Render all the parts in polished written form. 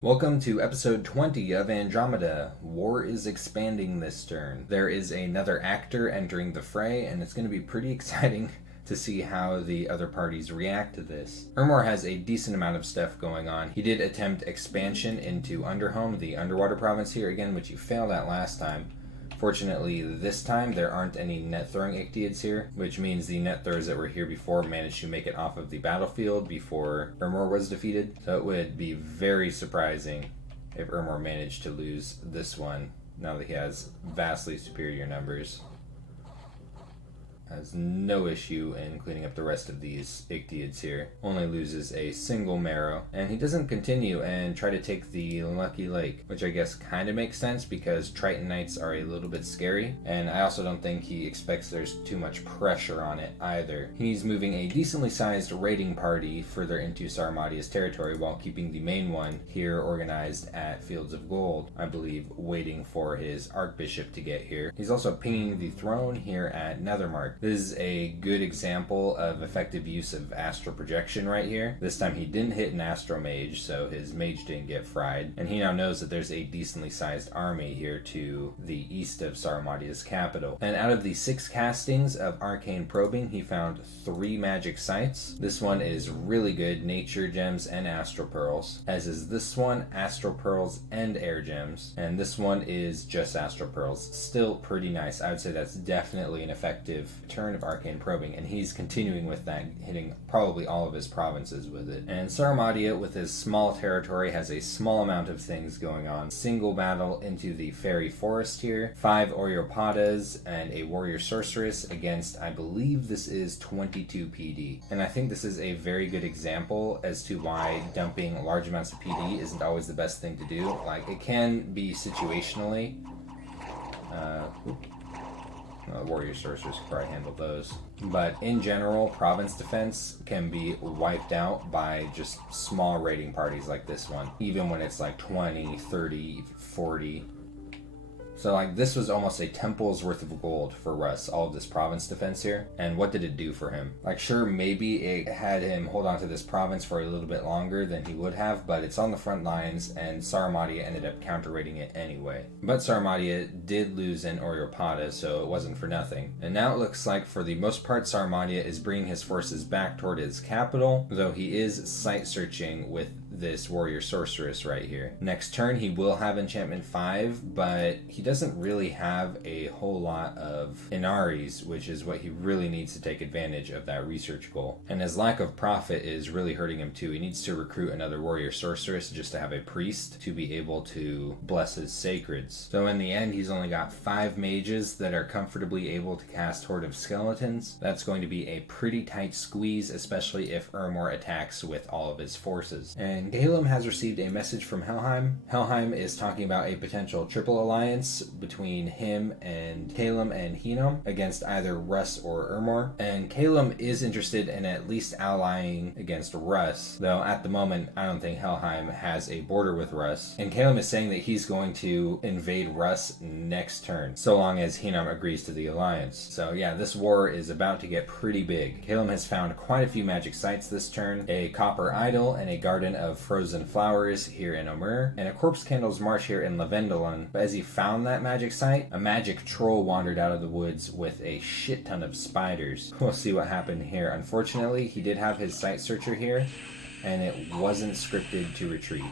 Welcome to episode 20 of Andromeda. War is expanding this turn. There is another actor entering the fray, and it's going to be pretty exciting to see how the other parties react to this. Ermor has a decent amount of stuff going on. He did attempt expansion into Underhome, the underwater province here again, which you failed at last time. Fortunately, this time there aren't any net-throwing Ichthyeids here, which means the net-throwers that were here before managed to make it off of the battlefield before Ermor was defeated. So it would be very surprising if Ermor managed to lose this one, now that he has vastly superior numbers. Has no issue in cleaning up the rest of these Ichthyeids here. Only loses a single marrow. And he doesn't continue and try to take the Lucky Lake, which I guess kind of makes sense because Triton Knights are a little bit scary. And I also don't think he expects there's too much pressure on it either. He's moving a decently sized raiding party further into Saramatia's territory while keeping the main one here organized at Fields of Gold, I believe, waiting for his Archbishop to get here. He's also pinging the throne here at Nethermark. This is a good example of effective use of astral projection right here. This time he didn't hit an astro mage, so his mage didn't get fried, and he now knows that there's a decently sized army here to the east of Saramatia's capital. And out of the 6 castings of arcane probing, he found 3 magic sites. This one is really good, nature gems and astral pearls, as is this one, astral pearls and air gems, and this one is just astral pearls. Still pretty nice. I would say that's definitely an effective turn of arcane probing, and he's continuing with that, hitting probably all of his provinces with it. And Saramatia, with his small territory, has a small amount of things going on. Single battle into the fairy forest here, 5 Oreopatas and a warrior sorceress against, I believe this is 22 PD. And I think this is a very good example as to why dumping large amounts of PD isn't always the best thing to do. Like, it can be situationally. Warrior sorcerers could probably handle those. But in general, province defense can be wiped out by just small raiding parties like this one, even when it's like 20, 30, 40. So like this was almost a temple's worth of gold for Russ, all of this province defense here. And what did it do for him? Like sure, maybe it had him hold on to this province for a little bit longer than he would have, but it's on the front lines and Saramatia ended up counter-raiding it anyway. But Saramatia did lose an Oreopata, so it wasn't for nothing. And now it looks like for the most part Saramatia is bringing his forces back toward his capital, though he is site searching with this warrior sorceress right here. Next turn he will have enchantment 5, but he doesn't really have a whole lot of Inaris, which is what he really needs to take advantage of that research goal. And his lack of profit is really hurting him too. He needs to recruit another warrior sorceress just to have a priest to be able to bless his sacreds. So in the end he's only got 5 mages that are comfortably able to cast Horde of Skeletons. That's going to be a pretty tight squeeze, especially if Ermor attacks with all of his forces. And Galem has received a message from Helheim. Helheim is talking about a potential triple alliance between him and Calem and Henom against either Russ or Ermor. And Calem is interested in at least allying against Russ, though at the moment I don't think Helheim has a border with Russ. And Calem is saying that he's going to invade Russ next turn, so long as Henom agrees to the alliance. So yeah, this war is about to get pretty big. Calem has found quite a few magic sites this turn, a copper idol and a garden of frozen flowers here in Omer, and a corpse candle's marsh here in Lavendulon. But as he found that magic site, a magic troll wandered out of the woods with a shit ton of spiders. We'll see what happened here. Unfortunately, he did have his site searcher here, and it wasn't scripted to retreat.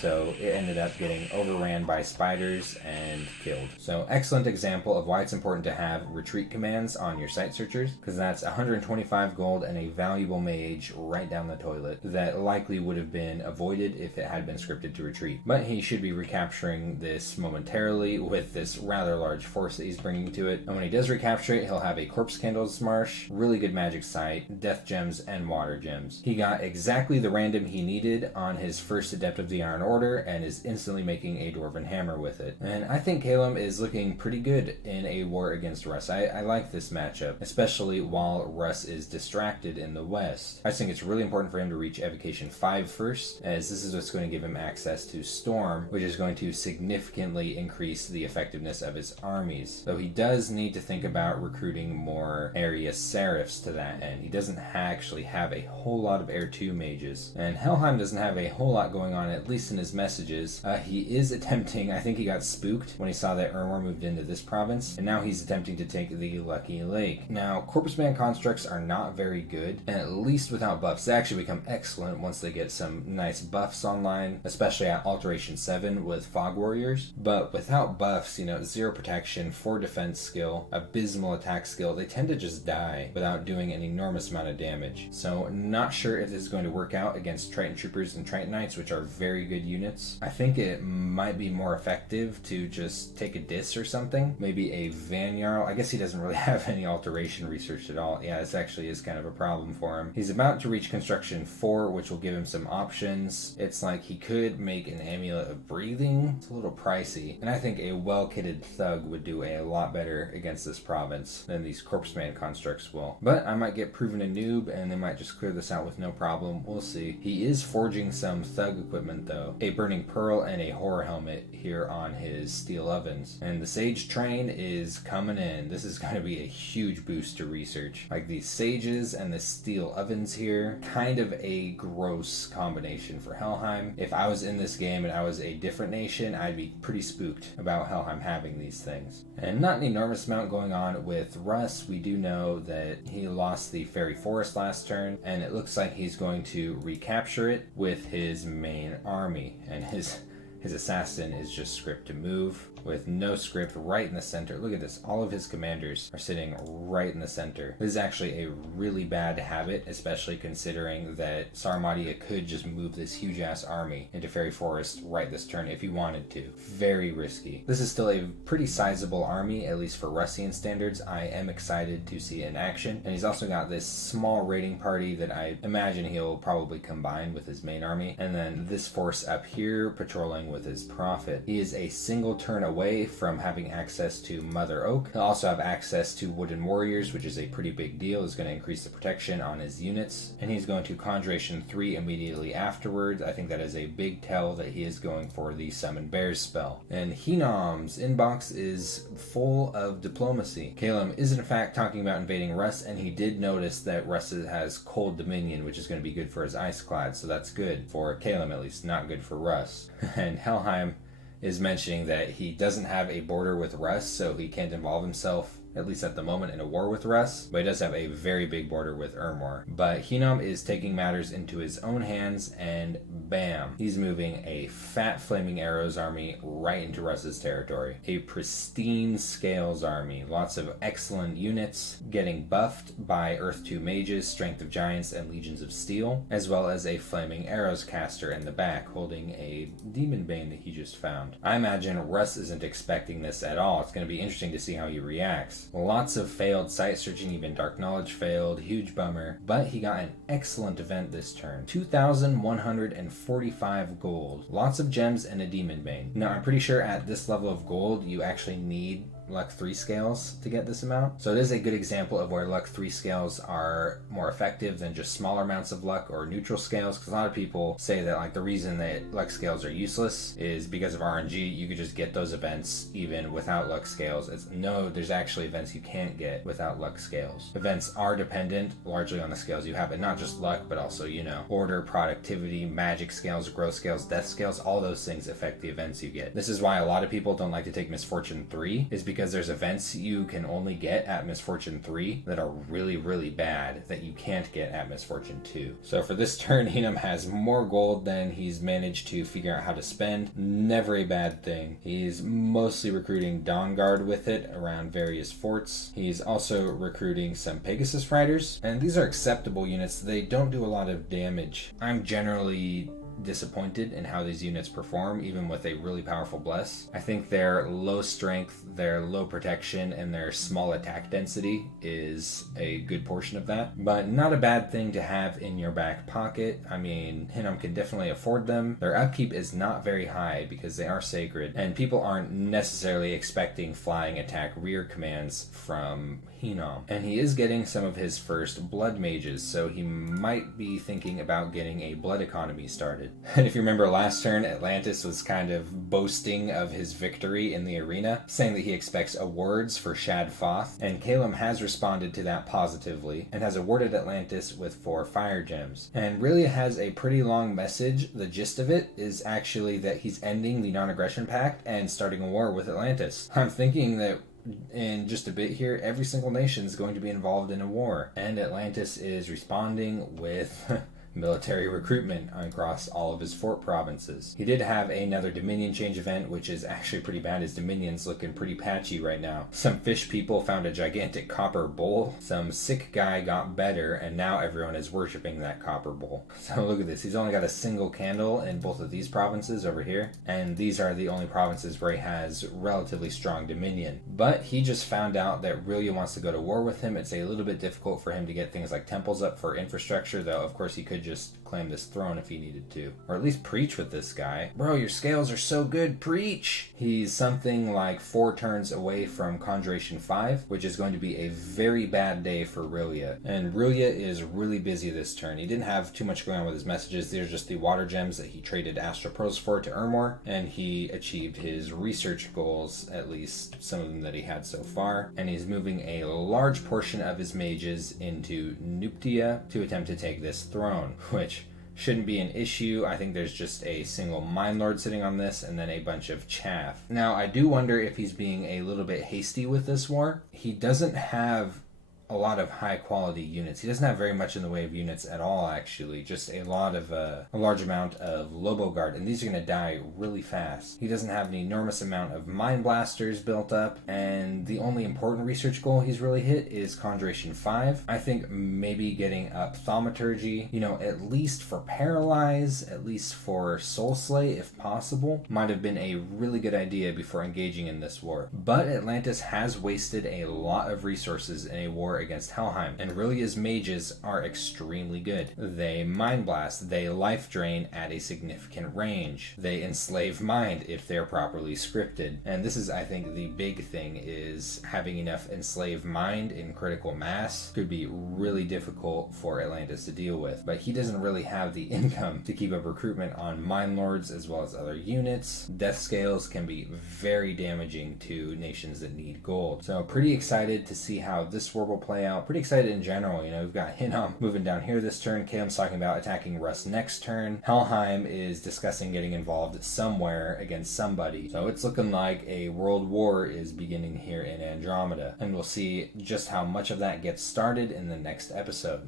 So it ended up getting overran by spiders and killed. So excellent example of why it's important to have retreat commands on your site searchers, because that's 125 gold and a valuable mage right down the toilet that likely would have been avoided if it had been scripted to retreat. But he should be recapturing this momentarily with this rather large force that he's bringing to it. And when he does recapture it, he'll have a corpse candles marsh, really good magic site, death gems, and water gems. He got exactly the random he needed on his first Adept of the Iron order and is instantly making a Dwarven Hammer with it. And I think Calum is looking pretty good in a war against Russ. I like this matchup, especially while Russ is distracted in the west. I think it's really important for him to reach Evocation 5 first, as this is what's going to give him access to Storm, which is going to significantly increase the effectiveness of his armies. Though he does need to think about recruiting more area Serifs to that end. He doesn't actually have a whole lot of Air 2 mages, and Helheim doesn't have a whole lot going on, at least in his messages. He is attempting, I think he got spooked when he saw that Ermor moved into this province, and now he's attempting to take the Lucky Lake. Now, Corpus Man constructs are not very good, and at least without buffs. They actually become excellent once they get some nice buffs online, especially at Alteration 7 with Fog Warriors. But without buffs, 0 protection, 4 defense skill, abysmal attack skill, they tend to just die without doing an enormous amount of damage. So not sure if this is going to work out against Triton Troopers and Triton Knights, which are very good units. I think it might be more effective to just take a Dis or something. Maybe a Van Jarl. I guess he doesn't really have any alteration research at all. Yeah, this actually is kind of a problem for him. He's about to reach Construction 4, which will give him some options. It's like he could make an Amulet of Breathing. It's a little pricey. And I think a well-kitted Thug would do a lot better against this province than these Corpse Man constructs will. But I might get proven a noob and they might just clear this out with no problem. We'll see. He is forging some Thug equipment though. A Burning Pearl and a Horror Helmet here on his Steel Ovens. And the Sage Train is coming in. This is going to be a huge boost to research. Like these Sages and the Steel Ovens here, kind of a gross combination for Helheim. If I was in this game and I was a different nation, I'd be pretty spooked about Helheim having these things. And not an enormous amount going on with Russ. We do know that he lost the Fairy Forest last turn, and it looks like he's going to recapture it with his main army. And his assassin is just script to move with no script right in the center. Look at this. All of his commanders are sitting right in the center. This is actually a really bad habit, especially considering that Sarmatia could just move this huge ass army into Fairy Forest right this turn if he wanted to. Very risky. This is still a pretty sizable army, at least for Russian standards. I am excited to see it in action. And he's also got this small raiding party that I imagine he'll probably combine with his main army. And then this force up here patrolling with his prophet. He is a single turn away from having access to Mother Oak. He'll also have access to Wooden Warriors, which is a pretty big deal. It's going to increase the protection on his units. And he's going to Conjuration 3 immediately afterwards. I think that is a big tell that he is going for the Summon Bears spell. And Henom's inbox is full of diplomacy. Calum is in fact talking about invading Russ, and he did notice that Russ has Cold Dominion, which is going to be good for his Iceclad, so that's good for Calum at least, not good for Russ. And Helheim is mentioning that he doesn't have a border with Russ, so he can't involve himself, at least at the moment, in a war with Russ, but he does have a very big border with Ermor. But Henom is taking matters into his own hands, and bam, he's moving a fat Flaming Arrows army right into Russ's territory. A pristine Scales army, lots of excellent units, getting buffed by Earth 2 mages, Strength of Giants, and Legions of Steel, as well as a Flaming Arrows caster in the back, holding a Demon Bane that he just found. I imagine Russ isn't expecting this at all. It's going to be interesting to see how he reacts. Lots of failed site searching, even Dark Knowledge failed, huge bummer, but he got an excellent event this turn. 2,145 gold, lots of gems, and a Demon Bane. Now I'm pretty sure at this level of gold you actually need Luck 3 scales to get this amount. So it is a good example of where Luck 3 scales are more effective than just smaller amounts of luck or neutral scales, because a lot of people say that like the reason that luck scales are useless is because of RNG. You could just get those events even without luck scales. No, there's actually events you can't get without luck scales. Events are dependent largely on the scales you have, and not just luck, but also, order, productivity, magic scales, growth scales, death scales, all those things affect the events you get. This is why a lot of people don't like to take Misfortune 3, is because there's events you can only get at Misfortune 3 that are really, really bad that you can't get at Misfortune 2. So for this turn, Henom has more gold than he's managed to figure out how to spend. Never a bad thing. He's mostly recruiting Dawn Guard with it around various forts. He's also recruiting some Pegasus Riders, and these are acceptable units. They don't do a lot of damage. I'm generally disappointed in how these units perform, even with a really powerful bless. I think their low strength, their low protection, and their small attack density is a good portion of that, but not a bad thing to have in your back pocket. I mean, Hinnom can definitely afford them. Their upkeep is not very high because they are sacred, and people aren't necessarily expecting flying attack rear commands from Hinnom. And he is getting some of his first blood mages, so he might be thinking about getting a blood economy started. And if you remember last turn, Atlantis was kind of boasting of his victory in the arena, saying that he expects awards for Shad Foth, and Calum has responded to that positively and has awarded Atlantis with 4 fire gems. And really has a pretty long message. The gist of it is actually that he's ending the non-aggression pact and starting a war with Atlantis. I'm thinking that in just a bit here, every single nation is going to be involved in a war, and Atlantis is responding with military recruitment across all of his fort provinces. He did have another Dominion change event, which is actually pretty bad. His Dominion's looking pretty patchy right now. Some fish people found a gigantic copper bowl. Some sick guy got better, and now everyone is worshipping that copper bowl. So look at this. He's only got a single candle in both of these provinces over here, and these are the only provinces where he has relatively strong Dominion. But he just found out that Rillia wants to go to war with him. It's a little bit difficult for him to get things like temples up for infrastructure, though of course he could just claim this throne if he needed to. Or at least preach with this guy. Bro, your scales are so good, preach! He's something like 4 turns away from Conjuration 5, which is going to be a very bad day for Rillia. And Rillia is really busy this turn. He didn't have too much going on with his messages. These are just the water gems that he traded Astropros for to Ermor, and he achieved his research goals, at least some of them that he had so far. And he's moving a large portion of his mages into Nuptia to attempt to take this throne, which shouldn't be an issue. I think there's just a single Mine Lord sitting on this and then a bunch of chaff. Now, I do wonder if he's being a little bit hasty with this war. He doesn't have a lot of high quality units. He doesn't have very much in the way of units at all, actually. Just a large amount of Lobo Guard, and these are going to die really fast. He doesn't have an enormous amount of Mine Blasters built up, and the only important research goal he's really hit is Conjuration 5. I think maybe getting up Thaumaturgy, at least for Paralyze, at least for Soul Slay if possible, might have been a really good idea before engaging in this war. But Atlantis has wasted a lot of resources in a war against Helheim, and Rillia's mages are extremely good. They Mind Blast, they Life Drain at a significant range, they Enslave Mind if they're properly scripted. And this is, I think, the big thing, is having enough Enslave Mind in critical mass could be really difficult for Atlantis to deal with. But he doesn't really have the income to keep up recruitment on Mine Lords as well as other units. Death Scales can be very damaging to nations that need gold. So pretty excited to see how this war will play out. Pretty excited in general. We've got Hinnom moving down here this turn. Caleb's talking about attacking Russ next turn. Helheim is discussing getting involved somewhere against somebody. So it's looking like a world war is beginning here in Andromeda. And we'll see just how much of that gets started in the next episode.